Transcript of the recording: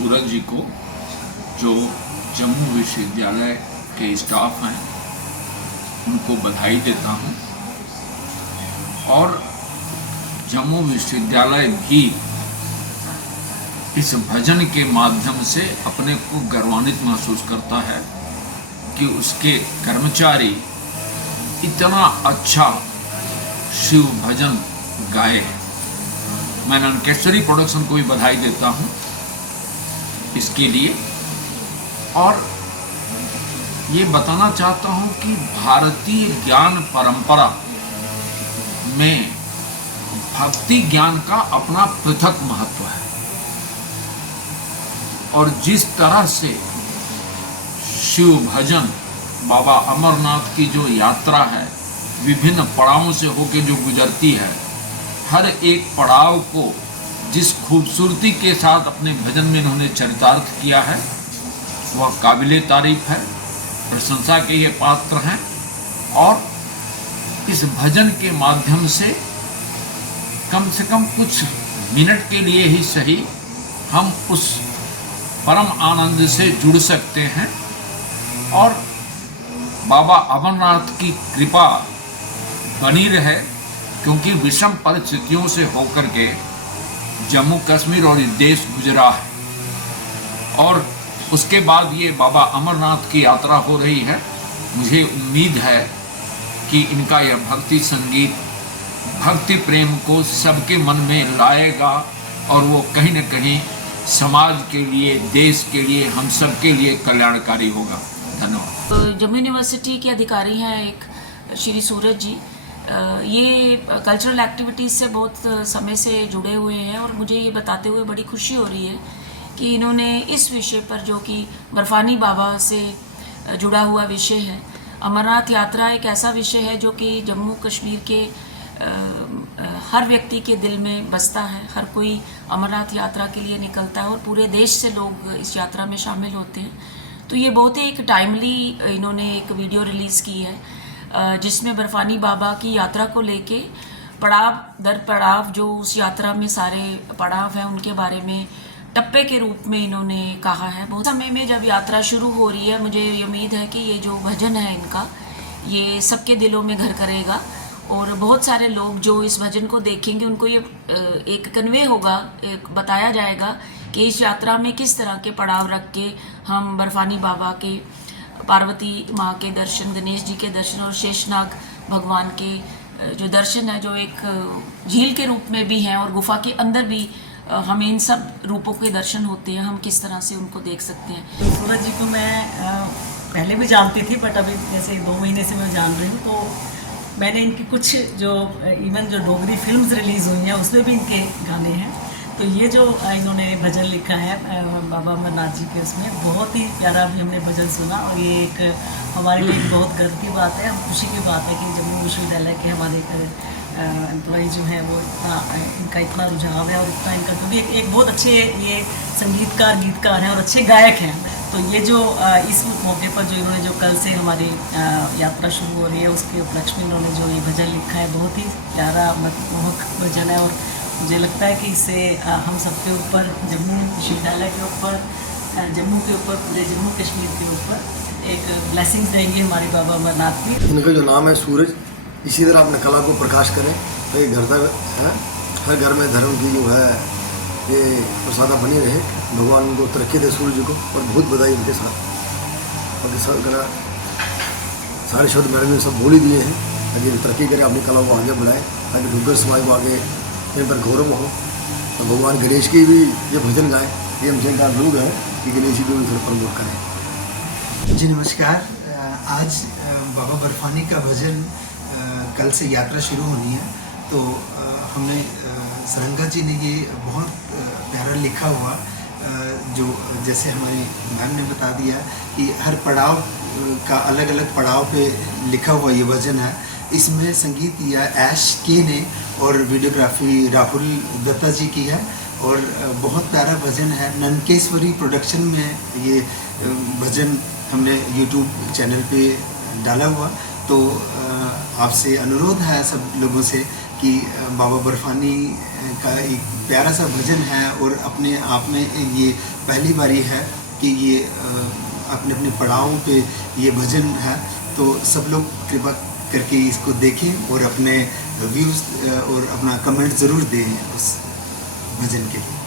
सूरज जी को, जो जम्मू विश्वविद्यालय के स्टाफ हैं, उनको बधाई देता हूँ। और जम्मू विश्वविद्यालय भी इस भजन के माध्यम से अपने को गर्वान्वित महसूस करता है कि उसके कर्मचारी इतना अच्छा शिव भजन गाए। मैं ननकेश्वरी प्रोडक्शन को भी बधाई देता हूँ इसके लिए। और ये बताना चाहता हूँ कि भारतीय ज्ञान परंपरा में भक्ति ज्ञान का अपना पृथक महत्व है, और जिस तरह से शिव भजन बाबा अमरनाथ की जो यात्रा है, विभिन्न पड़ावों से होकर जो गुजरती है, हर एक पड़ाव को जिस खूबसूरती के साथ अपने भजन में इन्होंने चरितार्थ किया है, वह काबिले तारीफ है, प्रशंसा के ये पात्र हैं। और इस भजन के माध्यम से कम कुछ मिनट के लिए ही सही हम उस परम आनंद से जुड़ सकते हैं, और बाबा अमरनाथ की कृपा बनी रहे, क्योंकि विषम परिस्थितियों से होकर के जम्मू कश्मीर और इस देश गुजरा है। और उसके बाद ये बाबा अमरनाथ की यात्रा हो रही है। मुझे उम्मीद है कि इनका यह भक्ति संगीत भक्ति प्रेम को सबके मन में लाएगा, और वो कहीं न कहीं समाज के लिए, देश के लिए, हम सब के लिए कल्याणकारी होगा। धन्यवाद। तो जम्मू यूनिवर्सिटी के अधिकारी हैं एक श्री सूरज जी, ये कल्चरल एक्टिविटीज़ से बहुत समय से जुड़े हुए हैं, और मुझे ये बताते हुए बड़ी खुशी हो रही है कि इन्होंने इस विषय पर, जो कि बर्फानी बाबा से जुड़ा हुआ विषय है, अमरनाथ यात्रा एक ऐसा विषय है जो कि जम्मू कश्मीर के हर व्यक्ति के दिल में बसता है। हर कोई अमरनाथ यात्रा के लिए निकलता है, और पूरे देश से लोग इस यात्रा में शामिल होते हैं। तो ये बहुत ही एक टाइमली इन्होंने एक वीडियो रिलीज़ की है, जिसमें बर्फानी बाबा की यात्रा को लेके पड़ाव दर पड़ाव, जो उस यात्रा में सारे पड़ाव हैं, उनके बारे में टप्पे के रूप में इन्होंने कहा है। बहुत समय में जब यात्रा शुरू हो रही है, मुझे ये उम्मीद है कि ये जो भजन है इनका, ये सबके दिलों में घर करेगा, और बहुत सारे लोग जो इस भजन को देखेंगे, उनको ये एक कन्वे होगा, एक बताया जाएगा कि इस यात्रा में किस तरह के पड़ाव रख के हम बर्फानी बाबा के, पार्वती माँ के दर्शन, गणेश जी के दर्शन, और शेषनाग भगवान के जो दर्शन है, जो एक झील के रूप में भी हैं, और गुफा के अंदर भी हमें इन सब रूपों के दर्शन होते हैं, हम किस तरह से उनको देख सकते हैं। सूरज जी को मैं पहले भी जानती थी, बट अभी जैसे 2 महीने से मैं जान रही हूँ। तो मैंने इनकी कुछ जो इवन जो डोगरी फिल्म्स रिलीज़ हुई हैं, उसमें भी इनके गाने हैं। तो ये जो इन्होंने भजन लिखा है बाबा अमरनाथ जी के, उसमें बहुत ही प्यारा भी हमने भजन सुना, और ये एक हमारे लिए बहुत गर्व की बात है, हम खुशी की बात है कि जम्मू विश्वविद्यालय के हमारे एम्प्लॉई जो हैं वो इनका इतना रुझाव है, और इतना इनका, क्योंकि एक बहुत अच्छे ये संगीतकार, गीतकार हैं और अच्छे गायक हैं। तो ये जो इस मौके पर जो इन्होंने जो कल से हमारी यात्रा शुरू हो रही है, उसके उपलक्ष्य में इन्होंने जो ये भजन लिखा है, बहुत ही प्यारा मनमोहक भजन है। और मुझे लगता है कि इससे हम सबके ऊपर, जम्मू विश्वविद्यालय के ऊपर, जम्मू के ऊपर, पूरे जम्मू कश्मीर के ऊपर एक ब्लेसिंग्स रहेंगी हमारे बाबा अमरनाथ की। इनका जो नाम है सूरज, इसी तरह अपने कला को प्रकाश करें, तो ये घर तक है, हर घर में धर्म की जो है ये प्रसादा बनी रहे। भगवान उनको तरक्की दे सूरज जी को, और बहुत बधाई उनके साथ। और सारे शब्द मैडम ने सब बोल ही दिए हैं, ताकि तरक्की करें, अपनी कला को आगे बढ़ाएं, ताकि डुग्गर समाज को आगे इन पर गौरव हो। तो भगवान गणेश की भी ये भजन गाएँ, ये हमसे का लोग हैं कि गणेश जी को भी थोड़ा प्रमोट करें। जी नमस्कार। आज बाबा बर्फानी का भजन कल से यात्रा शुरू होनी है, तो हमने सरंगा जी ने ये बहुत प्यारा लिखा हुआ, जो जैसे हमारी मैम ने बता दिया कि हर पड़ाव का अलग अलग पड़ाव पे लिखा हुआ ये भजन है। इसमें संगीत या ऐश के ने, और वीडियोग्राफी राहुल दत्ता जी की है, और बहुत प्यारा भजन है। ननकेश्वरी प्रोडक्शन में ये भजन हमने यूट्यूब चैनल पे डाला हुआ। तो आपसे अनुरोध है सब लोगों से कि बाबा बर्फानी का एक प्यारा सा भजन है और अपने आप में ये पहली बारी है कि ये अपने अपने पड़ावों पे ये भजन है। तो सब लोग कृपा करके इसको देखें और अपने व्यूज़ और अपना कमेंट ज़रूर दें उस भजन के लिए।